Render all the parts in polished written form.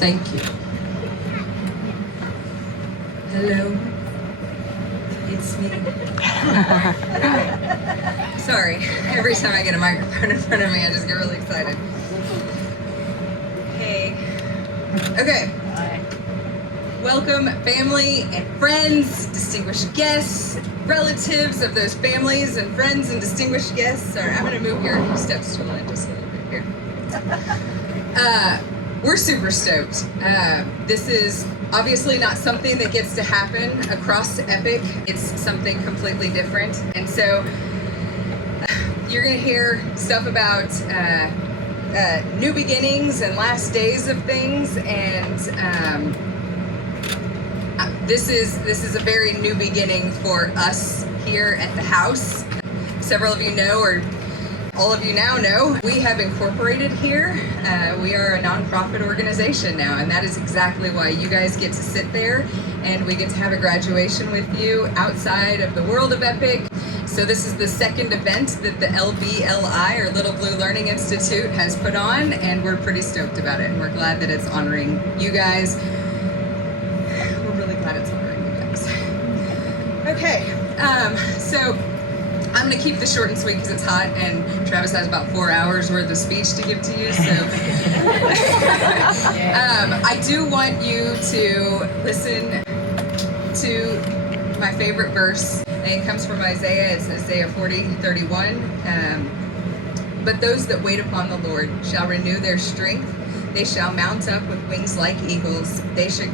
Thank you. Hello. It's me. Sorry, every time I get a microphone in front of me, I just get really excited. Hey. Okay. Welcome, family and friends, distinguished guests, relatives of those families and friends and distinguished guests. Sorry, I'm going to move your steps to the line just a little bit here. We're super stoked. This is obviously not something that gets to happen across Epic. It's something completely different. And so you're going to hear stuff about new beginnings and last days of things. And this is a very new beginning for us here at the house. Several of you know, or all of you now know, we have incorporated here. We are a nonprofit organization now, and that is exactly why you guys get to sit there and we get to have a graduation with you outside of the world of Epic. So this is the second event that the LBLI, or Little Blue Learning Institute, has put on, and we're pretty stoked about it, and we're glad that it's honoring you guys. We're really glad it's honoring you guys. Okay, so I'm going to keep this short and sweet because it's hot, and Travis has about 4 hours worth of speech to give to you, so I do want you to listen to my favorite verse, and it comes from Isaiah. It's Isaiah 40:31. But those that wait upon the Lord shall renew their strength. They shall mount up with wings like eagles. They shall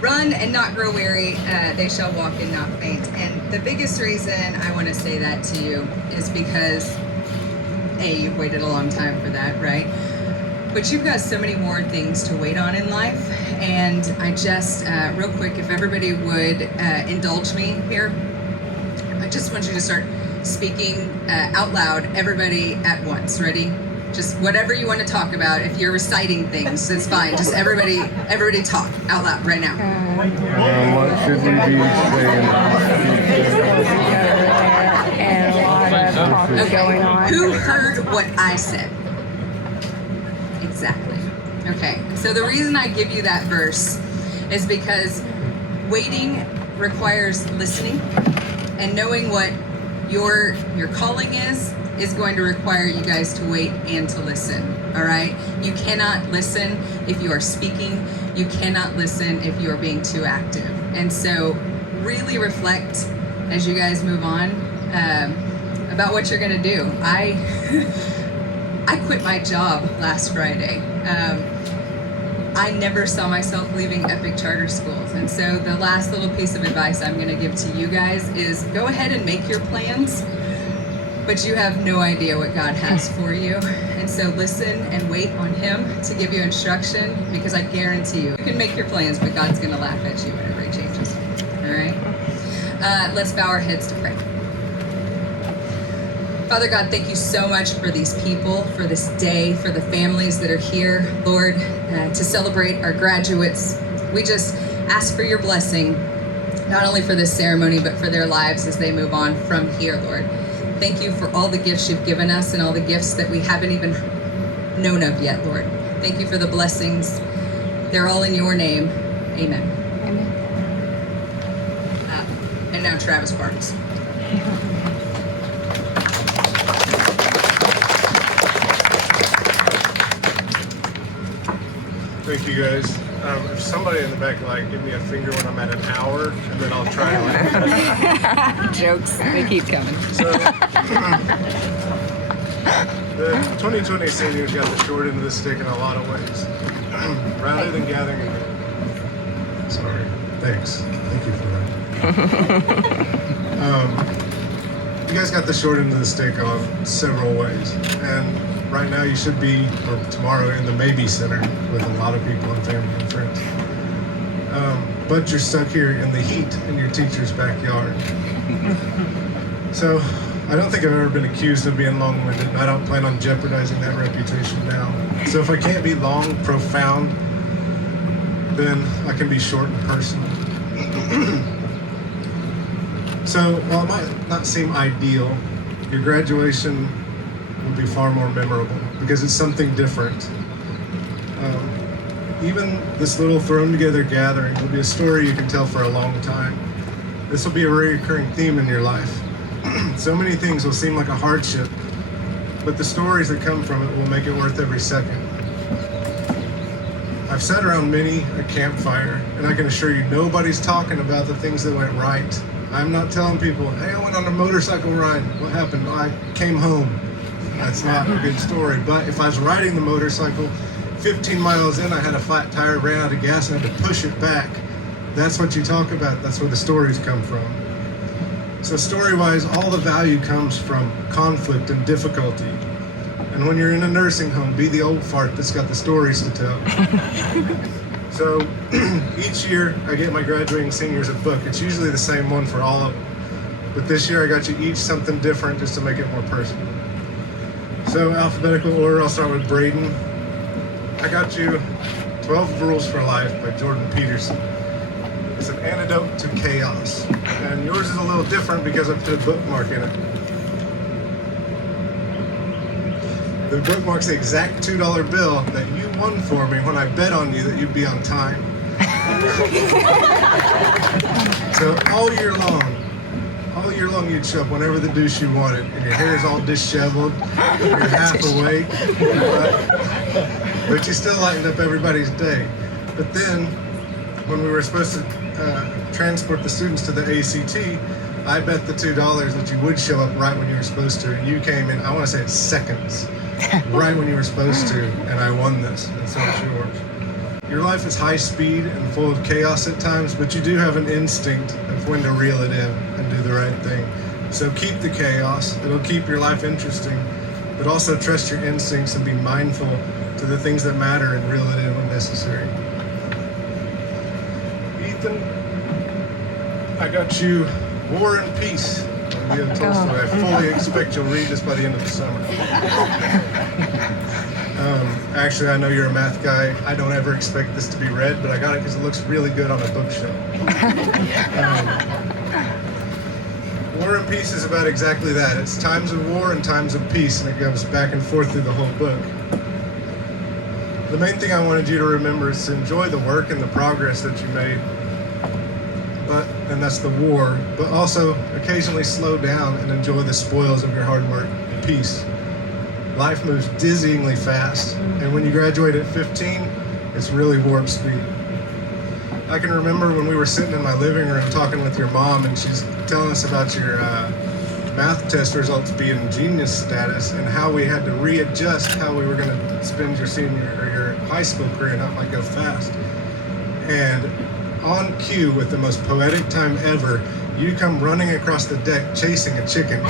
run and not grow weary. They shall walk and not faint. And the biggest reason I want to say that to you is because, A, you've waited a long time for that, right? But you've got so many more things to wait on in life. And I just, real quick, if everybody would indulge me here, I just want you to start speaking out loud, everybody at once. Ready? Just whatever you want to talk about. If you're reciting things, it's fine. Just everybody talk out loud right now. What should we be saying? And a lot of talk going on. Who heard what I said? Exactly. Okay. So the reason I give you that verse is because waiting requires listening, and knowing what your calling is going to require you guys to wait and to listen. All right? You cannot listen if you are speaking. You cannot listen if you are being too active. And so really reflect as you guys move on about what you're going to do. I quit my job last Friday. I never saw myself leaving Epic Charter Schools. And so the last little piece of advice I'm going to give to you guys is go ahead and make your plans, but you have no idea what God has for you. And so listen and wait on Him to give you instruction, because I guarantee you can make your plans, but God's going to laugh at you whenever He changes. All right? Let's bow our heads to pray. Father God, thank you so much for these people, for this day, for the families that are here, Lord, to celebrate our graduates. We just ask for your blessing, not only for this ceremony, but for their lives as they move on from here, Lord. Thank you for all the gifts you've given us and all the gifts that we haven't even known of yet, Lord. Thank you for the blessings. They're all in your name. Amen. Amen. And now Travis Parks. Thank you guys. If somebody in the back give me a finger when I'm at an hour, and then I'll try to Jokes, they keep coming. So, the 2020 seniors got the short end of the stick in a lot of ways. Rather than gathering, sorry, thanks. Thank you for that. You guys got the short end of the stick on several ways, and right now you should be, or tomorrow, in the Maybe Center with a lot of people and family and friends. But you're stuck here in the heat in your teacher's backyard. So I don't think I've ever been accused of being long-winded, and I don't plan on jeopardizing that reputation now. So if I can't be long, profound, then I can be short and personal. So while it might not seem ideal, your graduation would be far more memorable because it's something different. Even this little thrown together gathering will be a story you can tell for a long time. This will be a recurring theme in your life. So many things will seem like a hardship, but the stories that come from it will make it worth every second. I've sat around many a campfire, and I can assure you nobody's talking about the things that went right. I'm not telling people, hey, I went on a motorcycle ride. What happened? I came home. That's not a good story. But if I was riding the motorcycle, 15 miles in, I had a flat tire, ran out of gas, and had to push it back. That's what you talk about. That's where the stories come from. So story-wise, all the value comes from conflict and difficulty. And when you're in a nursing home, be the old fart that's got the stories to tell. So each year I get my graduating seniors a book. It's usually the same one for all of them. But this year I got you each something different just to make it more personal. So alphabetical order, I'll start with Braden. I got you 12 Rules for Life by Jordan Peterson. It's an antidote to chaos. And yours is a little different because I put a bookmark in it. The bookmark's the exact $2 bill that you won for me when I bet on you that you'd be on time. So all year long you'd show up whenever the douche you wanted, and your hair's all disheveled, you're half awake, but you still lightened up everybody's day. But then, when we were supposed to transport the students to the ACT, I bet the $2 that you would show up right when you were supposed to, and you came in, I want to say it's seconds, right when you were supposed to, and I won this, and so it's yours. Your life is high speed and full of chaos at times, but you do have an instinct of when to reel it in and do the right thing. So keep the chaos, it'll keep your life interesting, but also trust your instincts and be mindful to the things that matter and reel it in when necessary. Ethan, I got you War and Peace by Leo Tolstoy. I fully expect you'll read this by the end of the summer. Actually, I know you're a math guy. I don't ever expect this to be read, but I got it because it looks really good on a bookshelf. War and Peace is about exactly that. It's times of war and times of peace, and it goes back and forth through the whole book. The main thing I wanted you to remember is to enjoy the work and the progress that you made, and that's the war, but also occasionally slow down and enjoy the spoils of your hard work and peace. Life moves dizzyingly fast, and when you graduate at 15, it's really warp speed. I can remember when we were sitting in my living room talking with your mom, and she's telling us about your math test results being genius status and how we had to readjust how we were going to spend your senior or your high school career, and that might go fast. And on cue, with the most poetic time ever, you come running across the deck chasing a chicken.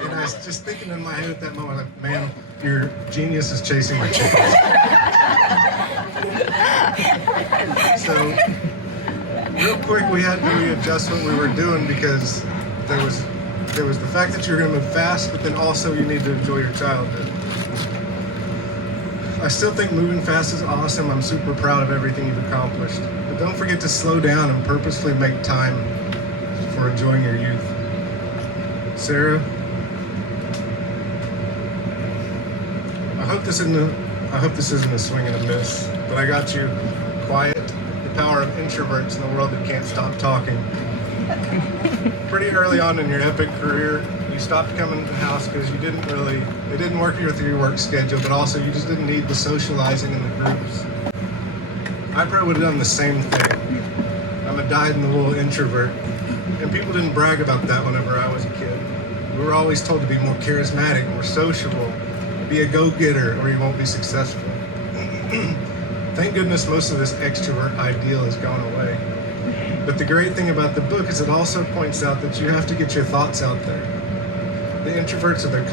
And I was just thinking in my head at that moment, like, man, your genius is chasing my chickens. So, real quick, we had to readjust what we were doing because there was the fact that you were going to move fast, but then also you need to enjoy your childhood. I still think moving fast is awesome. I'm super proud of everything you've accomplished. But don't forget to slow down and purposefully make time for enjoying your youth. Sarah, I hope this isn't a swing and a miss, but I got you quiet, the power of introverts in the world that can't stop talking. Pretty early on in your epic career, you stopped coming to the house because it didn't work with your work schedule, but also you just didn't need the socializing in the groups. I probably would have done the same thing. I'm a dyed-in-the-wool introvert, and people didn't brag about that whenever I was a kid. We were always told to be more charismatic, more sociable, be a go-getter, or you won't be successful. Thank goodness most of this extrovert ideal has gone away. But the great thing about the book is it also points out that you have to get your thoughts out there. The introverts are the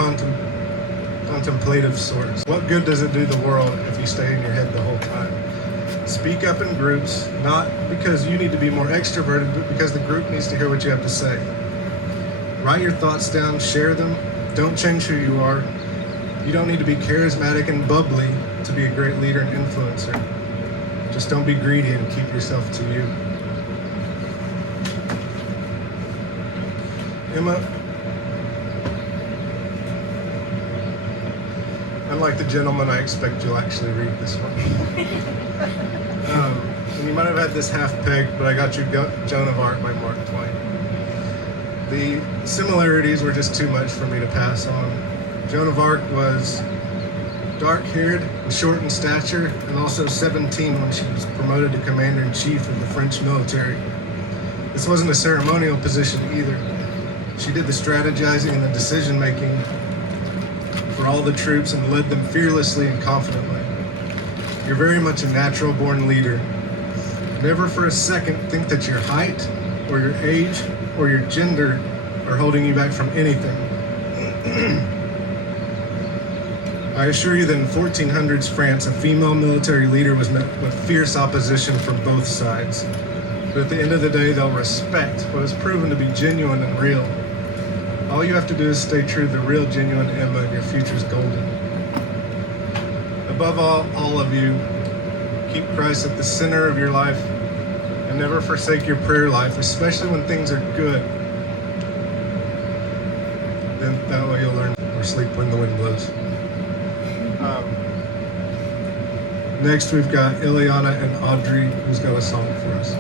contemplative sorts. What good does it do the world if you stay in your head the whole time? Speak up in groups, not because you need to be more extroverted, but because the group needs to hear what you have to say. Write your thoughts down, share them. Don't change who you are. You don't need to be charismatic and bubbly to be a great leader and influencer. Just don't be greedy and keep yourself to you. Emma, Unlike the gentleman, I expect you'll actually read this one. And you might have had this half pegged, but I got you Joan of Arc by Mark Twain. The similarities were just too much for me to pass on. Joan of Arc was dark-haired and short in stature, and also 17 when she was promoted to commander-in-chief of the French military. This wasn't a ceremonial position either. She did the strategizing and the decision-making for all the troops and led them fearlessly and confidently. You're very much a natural-born leader. Never for a second think that your height or your age or your gender are holding you back from anything. I assure you that in 1400s France, a female military leader was met with fierce opposition from both sides. But at the end of the day, they'll respect what is proven to be genuine and real. All you have to do is stay true to the real, genuine Emma, and your future's golden. Above all of you, keep Christ at the center of your life and never forsake your prayer life, especially when things are good. Then that way you'll learn or sleep when the wind blows. Next, we've got Ileana and Audrey, who's got a song for us.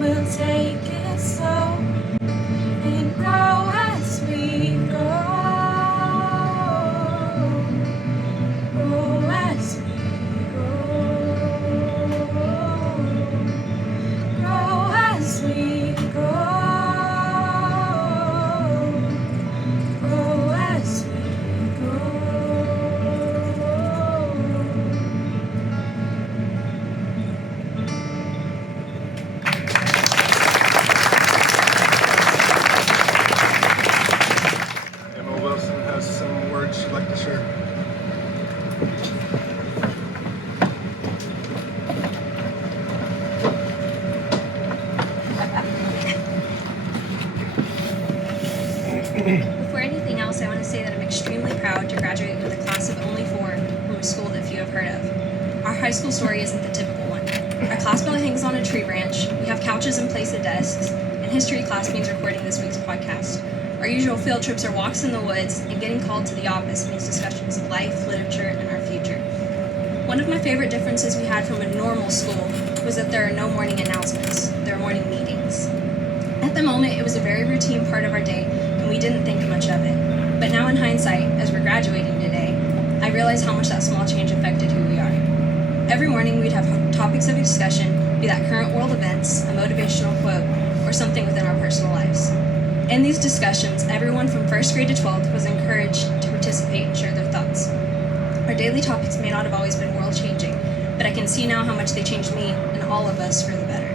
We'll take it slow. high school story isn't the typical one. Our class bell hangs on a tree branch, we have couches in place of desks, and history class means recording this week's podcast. Our usual field trips are walks in the woods, and getting called to the office means discussions of life, literature, and our future. One of my favorite differences we had from a normal school was that there are no morning announcements, there are morning meetings. At the moment, it was a very routine part of our day, and we didn't think much of it. But now in hindsight, as we're graduating today, I realize how much that small change affected who we are. Every morning we'd have topics of discussion, be that current world events, a motivational quote, or something within our personal lives. In these discussions, everyone from 1st grade to 12th was encouraged to participate and share their thoughts. Our daily topics may not have always been world-changing, but I can see now how much they changed me and all of us for the better.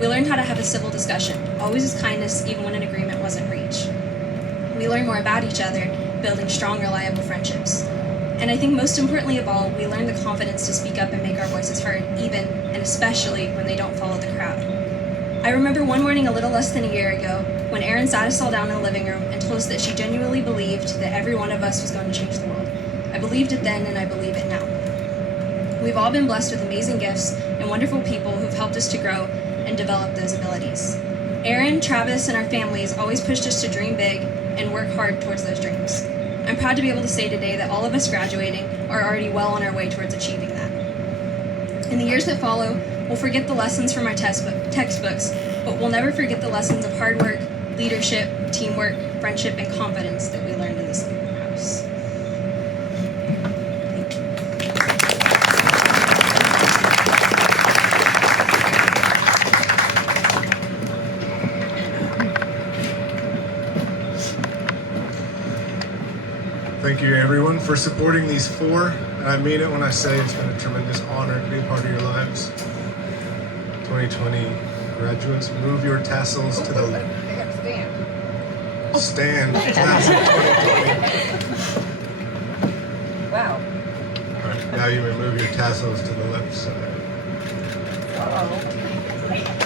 We learned how to have a civil discussion, always with kindness even when an agreement wasn't reached. We learned more about each other, building strong, reliable friendships. And I think most importantly of all, we learned the confidence to speak up and make our voices heard, even and especially when they don't follow the crowd. I remember one morning a little less than a year ago when Erin sat us all down in the living room and told us that she genuinely believed that every one of us was going to change the world. I believed it then and I believe it now. We've all been blessed with amazing gifts and wonderful people who've helped us to grow and develop those abilities. Erin, Travis, and our families always pushed us to dream big and work hard towards those dreams. I'm proud to be able to say today that all of us graduating are already well on our way towards achieving that. In the years that follow, we'll forget the lessons from our textbooks, but we'll never forget the lessons of hard work, leadership, teamwork, friendship, and confidence that we learned in this house. Thank you, everyone, for supporting these four. And I mean it when I say it's been a tremendous honor to be a part of your lives. 2020 graduates, move your tassels to the left. Stand. Class of 2020. Wow. All right, now you may move your tassels to the left side. Uh-oh.